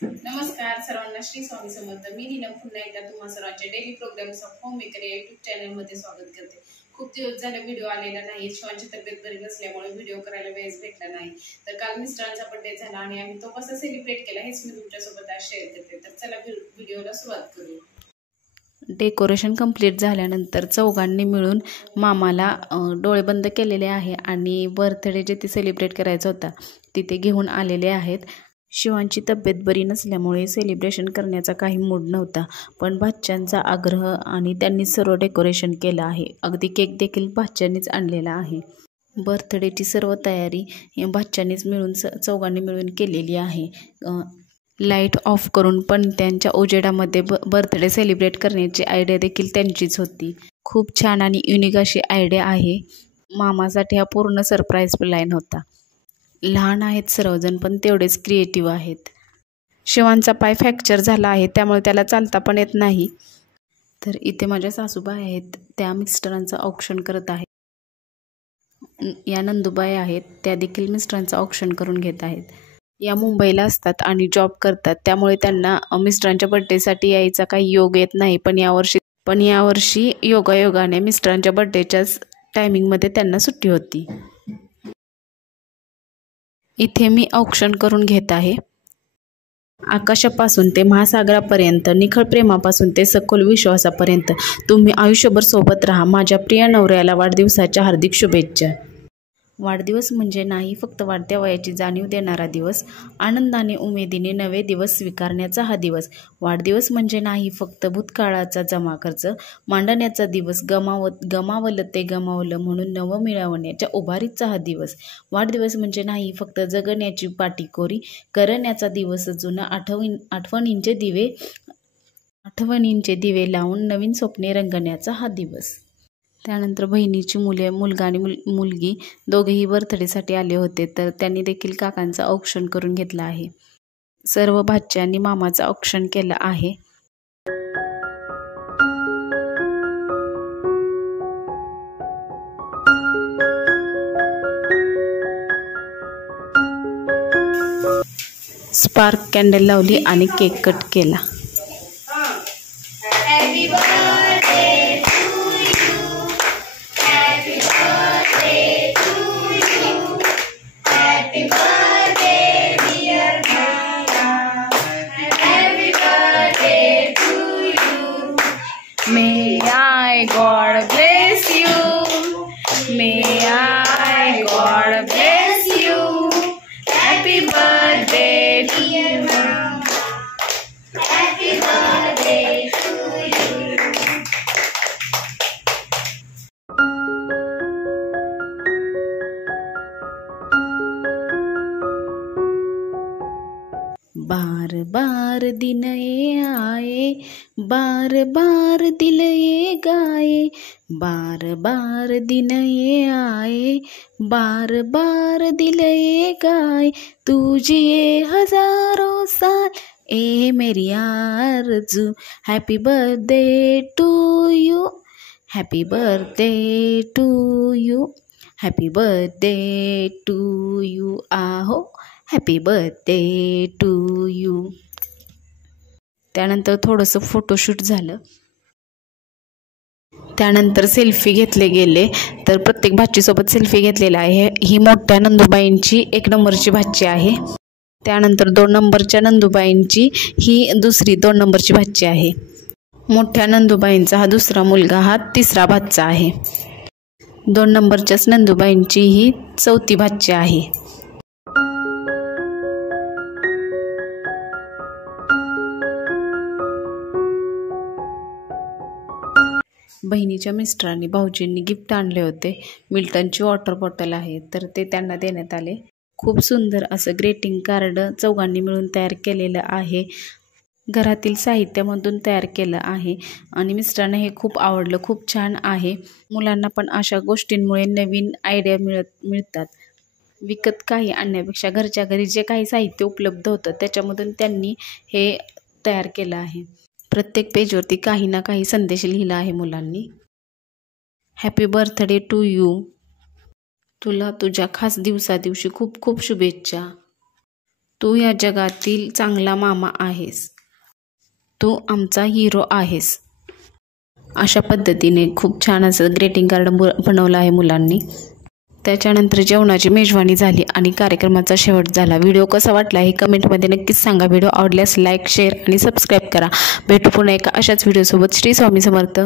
नमस्कार सर्वांना, श्री स्वामी समर्थ. मी नीलम पुन्हा एकदा तुम्हा सर्वांच्या daily programmes of home maker या युट्यूब चॅनलमध्ये स्वागत करते. खूप दिवस झाले व्हिडिओ आलेला नाही. शिवांची तब्येत बरी नसल्यामुळे व्हिडिओ करायला वेळच भेटला नाही. तर काल मिस्टरांचा बर्थडे झाला आणि आम्ही तो कसा सेलिब्रेट केला हेच मी तुमच्यासोबत आज शेअर करते. तर चला व्हिडिओला सुरुवात करूया. डेकोरेशन कंप्लीट झाल्यानंतर चौघांनी मिळून मामाला डोळे बंद केलेले आहे आणि बर्थडे जे ते सेलिब्रेट करायचा होता तिथे घेऊन आलेले आहेत. शिवांची तब्येत बरी नसल्यामुळे सेलिब्रेशन करण्याचा काही मूड नव्हता, पण भाच्यांचा आग्रह आणि त्यांनी सर्व डेकोरेशन केलं आहे. अगदी केक देखील भाच्यांनीच आणलेला आहे. बर्थडेची सर्व तयारी भाच्यांनीच मिळून चौघांनी मिळून केलेली आहे. लाईट ऑफ करून पण त्यांच्या उजेडामध्ये बर्थडे सेलिब्रेट करण्याची आयडिया देखील त्यांचीच होती. खूप छान आणि युनिक अशी आयडिया आहे. मामासाठी हा पूर्ण सरप्राईज प्लॅन होता. लहान आहेत सर्वजण पण तेवढेच क्रिएटिव्ह आहेत. शिवांचा पाय फ्रॅक्चर झाला आहे, त्यामुळे त्याला चालता पण येत नाही. तर इथे माझ्या सासूबाई आहेत, त्या मिस्टरांचं औक्षण करत आहेत. या नंदुबाई आहेत, त्या देखील मिस्टरांचं औक्षण करून घेत आहेत. या मुंबईला असतात आणि जॉब करतात, त्यामुळे त्यांना मिस्टरांच्या बर्थडेसाठी यायचा काही योग येत नाही. पण यावर्षी योगायोगाने मिस्टरांच्या बर्थडेच्याच टायमिंगमध्ये त्यांना सुट्टी होती. इथे मी औक्षण करून घेत आहे. आकाशापासून ते महासागरापर्यंत, निखळ प्रेमापासून ते सखोल विश्वासापर्यंत तुम्ही आयुष्यभर सोबत राहा. माझ्या प्रिय नवऱ्याला वाढदिवसाच्या हार्दिक शुभेच्छा. वाढदिवस म्हणजे नाही फक्त वाढत्या वयाची जाणीव देणारा दिवस, आनंदाने उमेदीने नवे दिवस स्वीकारण्याचा हा दिवस. वाढदिवस म्हणजे नाही फक्त भूतकाळाचा जमा खर्च मांडण्याचा दिवस, गमावलं ते गमावलं म्हणून नवं मिळवण्याच्या उभारीचा हा दिवस. वाढदिवस म्हणजे नाही फक्त जगण्याची पाटीकोरी करण्याचा दिवस, जुनं आठवणींचे दिवे लावून नवीन स्वप्ने रंगण्याचा हा दिवस. त्यानंतर बहिणीची मुलगा आणि मुलगी दोघेही बर्थडेसाठी आले होते, तर त्यांनी देखील काकांचं औक्षण करून घेतलं आहे. सर्व भाच्यांनी मामाचं औक्षण केलं आहे. स्पार्क कॅन्डल लावली आणि केक कट केला. May I God bless you. May I God bless you. Happy birthday to you. Happy birthday to you. बार बार दिन ये आए, बार बार दिल ये गाए, बार बार दिन ये आए, बार बार दिल ये गाए, तू जिए हजारों साल ए मेरी आरज़ू. Happy birthday to you, happy birthday to you, happy birthday to you. आहो हॅपी बर्थडे टू यू. त्यानंतर थोडंसं फोटोशूट झालं. त्यानंतर सेल्फी घेतले गेले. तर प्रत्येक भाचीसोबत सेल्फी घेतलेला आहे. ही मोठ्या नंदुबाईंची 1 नंबरची भाची आहे. त्यानंतर 2 नंबरच्या नंदुबाईंची ही दुसरी 2 नंबरची भाची आहे. मोठ्या नंदुबाईंचा हा दुसरा मुलगा, हा तिसरा भाचा आहे. 2 नंबरच्याच नंदुबाईंची ही 4थी भाची आहे. बहिणीच्या मिस्टरांनी भाऊजींनी गिफ्ट आणले होते. मिल्टनची वॉटर बॉटल आहे, तर ते त्यांना देण्यात आले. खूप सुंदर असं ग्रीटिंग कार्ड चौघांनी मिळून तयार केलेलं आहे. घरातील साहित्यामधून तयार केलं आहे आणि मिस्टरांना हे खूप आवडलं. खूप छान आहे. मुलांना पण अशा गोष्टींमुळे नवीन आयडिया मिळतात. विकत काही आणण्यापेक्षा घरच्या घरी जे काही साहित्य उपलब्ध होतं त्याच्यामधून त्यांनी हे तयार केलं आहे. प्रत्येक पेजवरती काही ना काही संदेश लिहिला आहे मुलांनी. Happy birthday to you. तुला तुझ्या खास दिवसादिवशी खूप खूप शुभेच्छा. तू या जगातील चांगला मामा आहेस, तू आमचा हिरो आहेस. अशा पद्धतीने खूप छान असं ग्रीटिंग कार्ड बनवलं आहे मुलांनी. त्याच्यानंतर जेवणाची मेजवानी झाली आणि कार्यक्रमाचा शेवट झाला. व्हिडिओ कसा वाटला हे कमेंटमध्ये नक्कीच सांगा. व्हिडिओ आवडल्यास लाईक, शेअर आणि सबस्क्राईब करा. भेटू पुन्हा एका अशाच व्हिडिओसोबत. श्री स्वामी समर्थ.